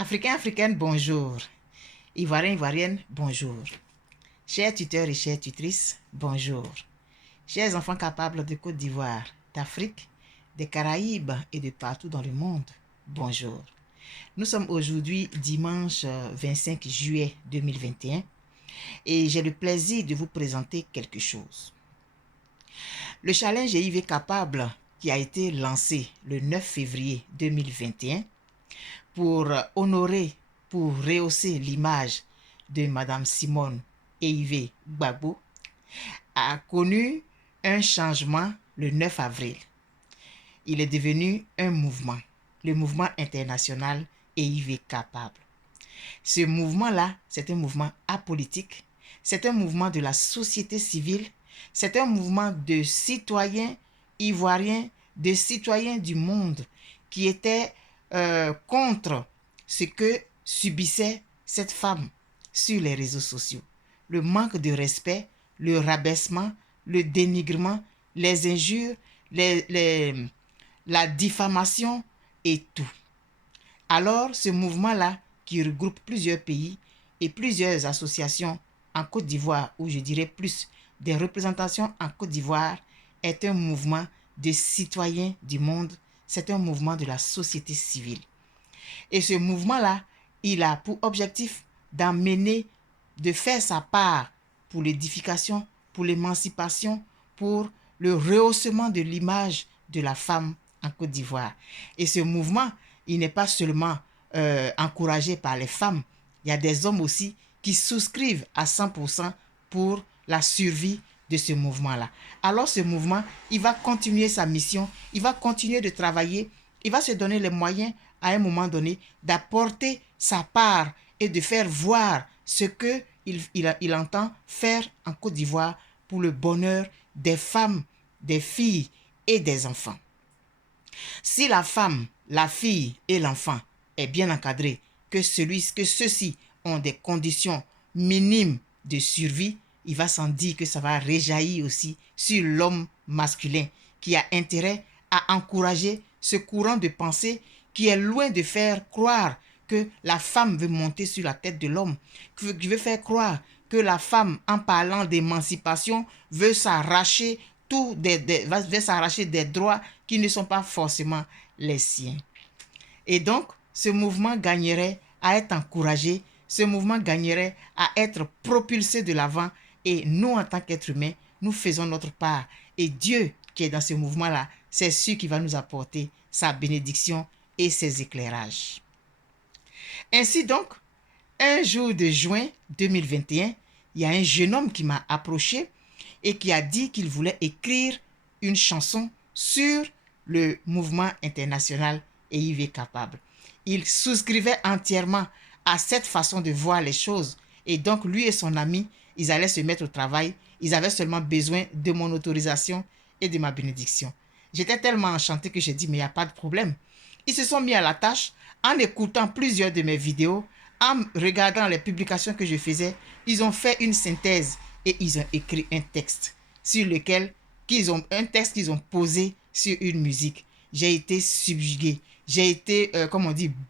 Africains, Africaines, bonjour. Ivoiriens, Ivoiriennes, bonjour. Chers tuteurs et chères tutrices, bonjour. Chers enfants capables de Côte d'Ivoire, d'Afrique, des Caraïbes et de partout dans le monde, bonjour. Nous sommes aujourd'hui dimanche 25 juillet 2021 et j'ai le plaisir de vous présenter quelque chose. Le challenge EIV Capable qui a été lancé le 9 février 2021 pour honorer, pour rehausser l'image de Madame Simone EIV Gbagbo a connu un changement le 9 avril. Il est devenu un mouvement, le mouvement international EIV Capable. Ce mouvement-là, c'est un mouvement apolitique, c'est un mouvement de la société civile, c'est un mouvement de citoyens ivoiriens, de citoyens du monde qui étaient contre ce que subissait cette femme sur les réseaux sociaux. Le manque de respect, le rabaissement, le dénigrement, les injures, la diffamation et tout. Alors, ce mouvement-là, qui regroupe plusieurs pays et plusieurs associations en Côte d'Ivoire, ou je dirais plus des représentations en Côte d'Ivoire, est un mouvement de citoyens du monde, c'est un mouvement de la société civile. Et ce mouvement-là, il a pour objectif d'emmener, de faire sa part pour l'édification, pour l'émancipation, pour le rehaussement de l'image de la femme en Côte d'Ivoire. Et ce mouvement, il n'est pas seulement encouragé par les femmes, il y a des hommes aussi qui souscrivent à 100% pour la survie de ce mouvement-là. Alors ce mouvement, il va continuer sa mission, il va continuer de travailler, il va se donner les moyens à un moment donné d'apporter sa part et de faire voir ce qu'il entend faire en Côte d'Ivoire pour le bonheur des femmes, des filles et des enfants. Si la femme, la fille et l'enfant est bien encadré, que ceux-ci ont des conditions minimes de survie, il va sans dire que ça va rejaillir aussi sur l'homme masculin qui a intérêt à encourager ce courant de pensée qui est loin de faire croire que la femme veut monter sur la tête de l'homme, qui veut faire croire que la femme, en parlant d'émancipation, veut s'arracher veut s'arracher des droits qui ne sont pas forcément les siens. Et donc, ce mouvement gagnerait à être encouragé, ce mouvement gagnerait à être propulsé de l'avant et nous, en tant qu'êtres humains, nous faisons notre part. Et Dieu qui est dans ce mouvement-là, c'est sûr qu'il va nous apporter sa bénédiction et ses éclairages. Ainsi donc, un jour de juin 2021, il y a un jeune homme qui m'a approché et qui a dit qu'il voulait écrire une chanson sur le mouvement international EIV Capable. Il souscrivait entièrement à cette façon de voir les choses et donc lui et son ami, ils allaient se mettre au travail. Ils avaient seulement besoin de mon autorisation et de ma bénédiction. J'étais tellement enchantée que j'ai dit mais il n'y a pas de problème. Ils se sont mis à la tâche en écoutant plusieurs de mes vidéos, en regardant les publications que je faisais. Ils ont fait une synthèse et ils ont écrit un texte sur lequel un texte qu'ils ont posé sur une musique. J'ai été subjuguée, j'ai été,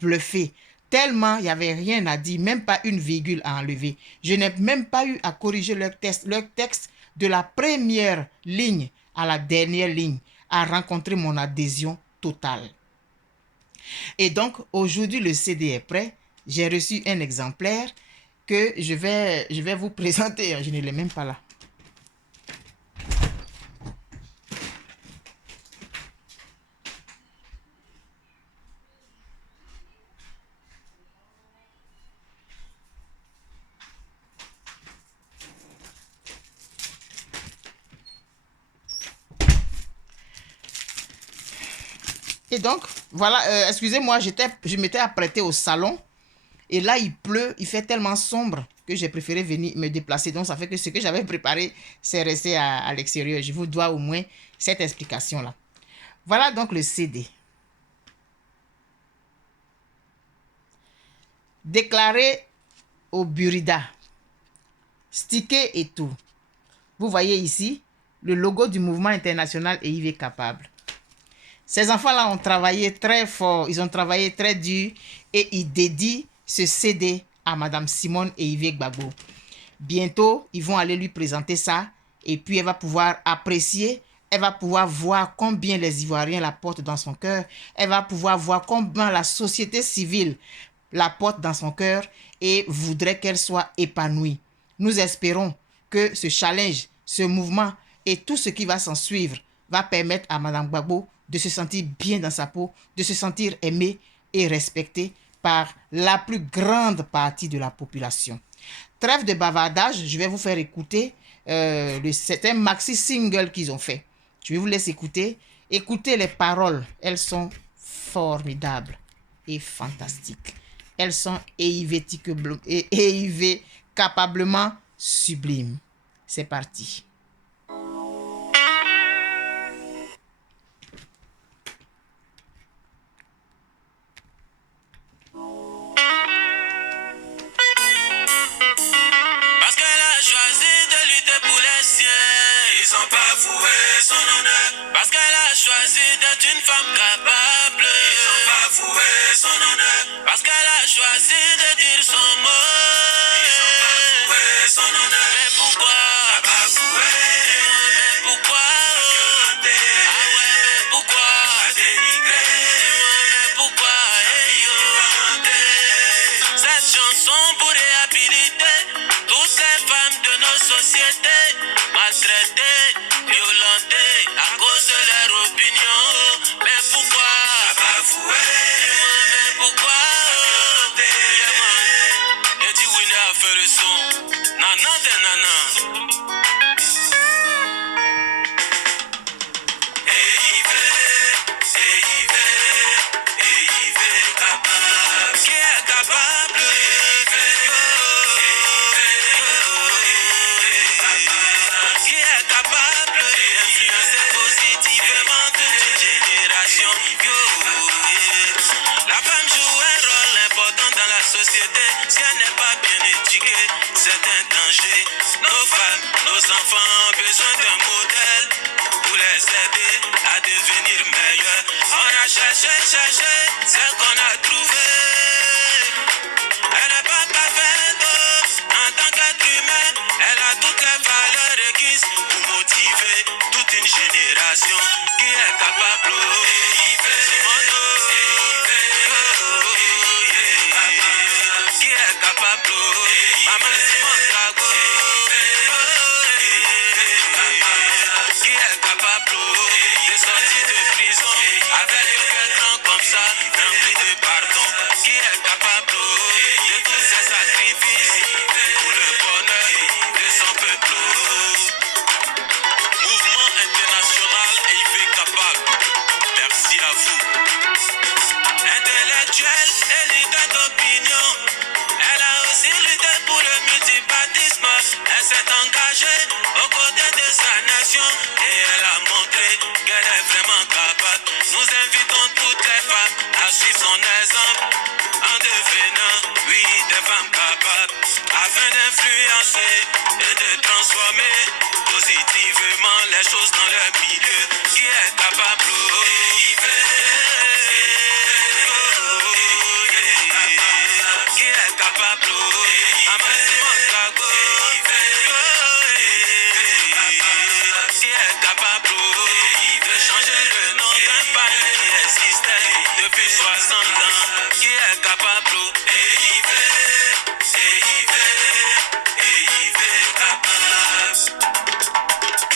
bluffée. Tellement il n'y avait rien à dire, même pas une virgule à enlever. Je n'ai même pas eu à corriger leur texte de la première ligne à la dernière ligne a rencontré mon adhésion totale. Et donc, aujourd'hui, le CD est prêt. J'ai reçu un exemplaire que je vais vous présenter. Je ne l'ai même pas là. Et donc, voilà, excusez-moi, je m'étais apprêté au salon. Et là, il pleut, il fait tellement sombre que j'ai préféré venir me déplacer. Donc, ça fait que ce que j'avais préparé, c'est resté à l'extérieur. Je vous dois au moins cette explication-là. Voilà donc le CD. Déclaré au Burida. Stické et tout. Vous voyez ici le logo du mouvement international EIV Capable. Ces enfants-là ont travaillé très fort, ils ont travaillé très dur et ils dédient ce CD à Madame Simone et Yves Gbagbo. Bientôt, ils vont aller lui présenter ça et puis elle va pouvoir apprécier, elle va pouvoir voir combien les Ivoiriens la portent dans son cœur, elle va pouvoir voir combien la société civile la porte dans son cœur et voudrait qu'elle soit épanouie. Nous espérons que ce challenge, ce mouvement et tout ce qui va s'en suivre va permettre à Madame Gbagbo de se sentir bien dans sa peau, de se sentir aimée et respectée par la plus grande partie de la population. Trêve de bavardage, je vais vous faire écouter c'est un maxi single qu'ils ont fait. Je vais vous laisser écouter. Écoutez les paroles, elles sont formidables et fantastiques. Elles sont capablement sublimes. C'est parti. Parce qu'elle a choisi d'être une femme capable. Ils ont bafoué son honneur. Parce qu'elle a choisi de dire son mot. Ils ont bafoué son honneur. Mais pourquoi? T'as bafoué. Mais pourquoi? Ah ouais, mais pourquoi? T'as dénigré. Mais pourquoi? Cette chanson pour réhabiliter toutes les femmes de nos sociétés maltraitées, violentées à cause de leur opinion. Mais pourquoi? T'as bafoué. Mais pourquoi? Et dis Winnie a fait le son. Nana de nana. Qui est capable? Qui est capable d'influencer positivement toute une génération? La femme joue un rôle important dans la société. Si elle n'est pas bien éduquée, c'est un danger. Nos femmes, nos enfants ont besoin d'un modèle pour les aider à devenir meilleurs. On a cherché, ce qu'on a trouvé. Elle n'est pas parfaite en tant qu'être humain. Elle a toutes les valeurs requises pour motiver toute une génération qui est capable. Qui est capable? Maman Simone Gbagbo. Qui est capable de sortir de prison avec un cœur grand comme ça, rempli de pardon? Qui est capable de tous ces sacrifices pour le bonheur de son peuple? Mouvement international et il fait capable. Merci à vous. Intellectuelle et leader d'opinion, elle a aussi lutté pour le multipartisme. Elle s'est engagée aux côtés de sa nation et elle a montré qu'elle est vraiment capable. Nous invitons toutes les femmes à suivre son exemple en devenant, oui, des femmes capables, afin d'influencer et de transformer positivement les choses dans leur milieu. Qui est capable? Qui est capable? Maman Simone Gbagbo. Qui est capable de changer le nom d'un palais qui existait depuis 60 ans? Qui est capable?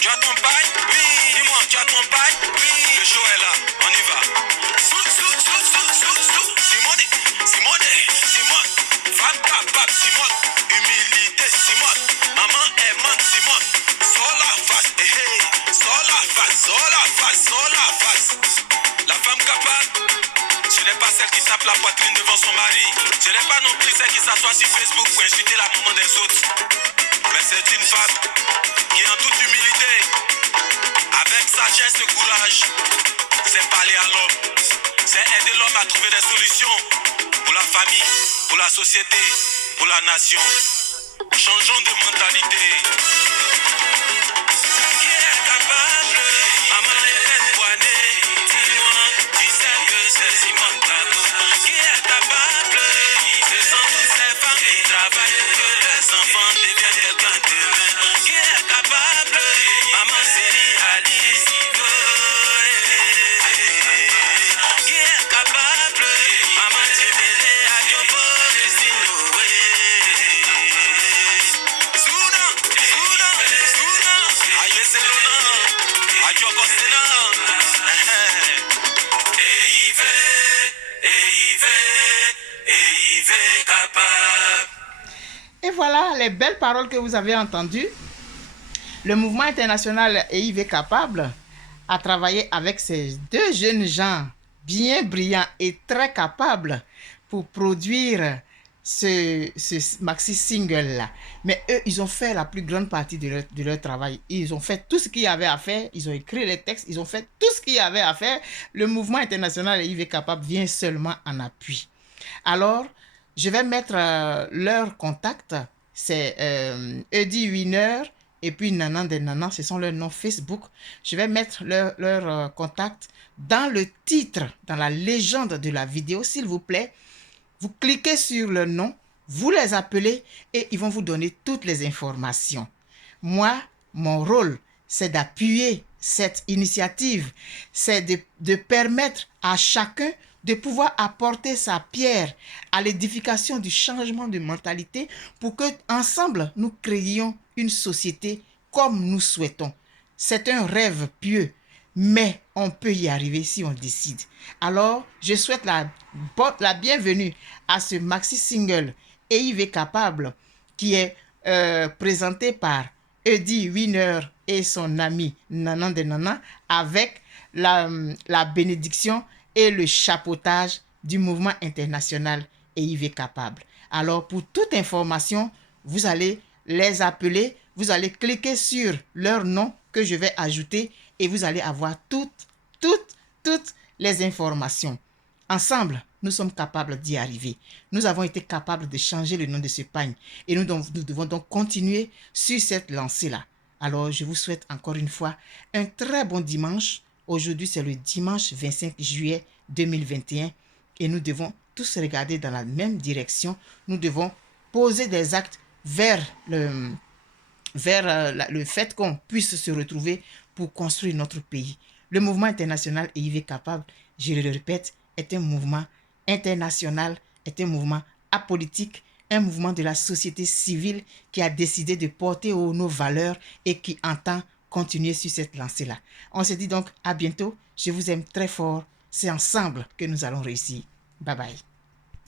Tu accompagnes? Oui. Dis-moi, tu accompagnes? Oui. Le show est là, on y va. Simone, femme capable, Simone, humilité, Simone, maman aimante, Simone, sur la face, sur la face. La femme capable, ce n'est pas celle qui tape la poitrine devant son mari, ce n'est pas non plus celle qui s'assoit sur Facebook pour insulter la maman des autres, mais c'est une femme qui en toute humilité, avec sagesse et courage, c'est parler à l'homme, c'est aider l'homme à trouver des solutions pour la famille, pour la société, pour la nation. Changeons de mentalité. Qui est capable? Maman est poignée. Dis-moi, travailler que les enfants deviennent quelqu'un d'heureux. Qui est capable? Maman Série Alice. Qui est capable? Maman Tébélé Adjobo Sinoué. Souna, Souna, Souna. Aïe Selona, Adjobo Sena. Capable. Et voilà les belles paroles que vous avez entendues. Le mouvement international EIV Capable a travaillé avec ces deux jeunes gens bien brillants et très capables pour produire ce maxi single-là. Mais eux, ils ont fait la plus grande partie de leur travail. Ils ont fait tout ce qu'il y avait à faire. Ils ont écrit les textes. Ils ont fait tout ce qu'il y avait à faire. Le mouvement international EIV Capable vient seulement en appui. Alors, je vais mettre leur contact. C'est Eddie Winner et puis Nanan des Nanan. Ce sont leurs noms Facebook. Je vais mettre leur contact dans le titre, dans la légende de la vidéo, s'il vous plaît. Vous cliquez sur le nom, vous les appelez et ils vont vous donner toutes les informations. Moi, mon rôle, c'est d'appuyer cette initiative, c'est de permettre à chacun de pouvoir apporter sa pierre à l'édification du changement de mentalité pour que ensemble nous créions une société comme nous souhaitons. C'est un rêve pieux, mais on peut y arriver si on décide. Alors, je souhaite la bienvenue à ce maxi single EIV Capable qui est présenté par Eddie Winner et son ami Nanan de Nanan avec la bénédiction et le chapeautage du mouvement international EIV Capable. Alors, pour toute information, vous allez les appeler, vous allez cliquer sur leur nom que je vais ajouter et vous allez avoir toutes les informations. Ensemble, nous sommes capables d'y arriver. Nous avons été capables de changer le nom de ce pagne et nous devons donc continuer sur cette lancée-là. Alors, je vous souhaite encore une fois un très bon dimanche. Aujourd'hui, c'est le dimanche 25 juillet 2021 et nous devons tous regarder dans la même direction. Nous devons poser des actes vers le fait qu'on puisse se retrouver pour construire notre pays. Le mouvement international EIV Capable, je le répète, est un mouvement international, est un mouvement apolitique, un mouvement de la société civile qui a décidé de porter haut nos valeurs et qui entend continuer sur cette lancée-là. On se dit donc à bientôt. Je vous aime très fort. C'est ensemble que nous allons réussir. Bye bye.